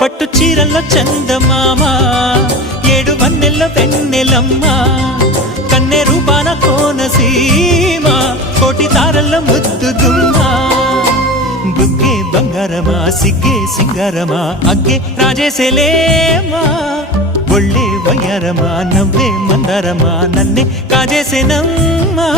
పట్టు చీరల్లో చందమామ ఏడు వన్నెల్లో వెన్నెలమ్మ కన్నె రూపాన కోనసీమ కోటి తారల్లో ముద్దు గుమ్మ బుగ్గే బంగారమా సిగ్గే సింగారమా అగ్గే రాజేసేలేమా ఒళ్ళే వయ్యారమా నవ్వే మందారమా నన్నే కాజేసేనమ్మా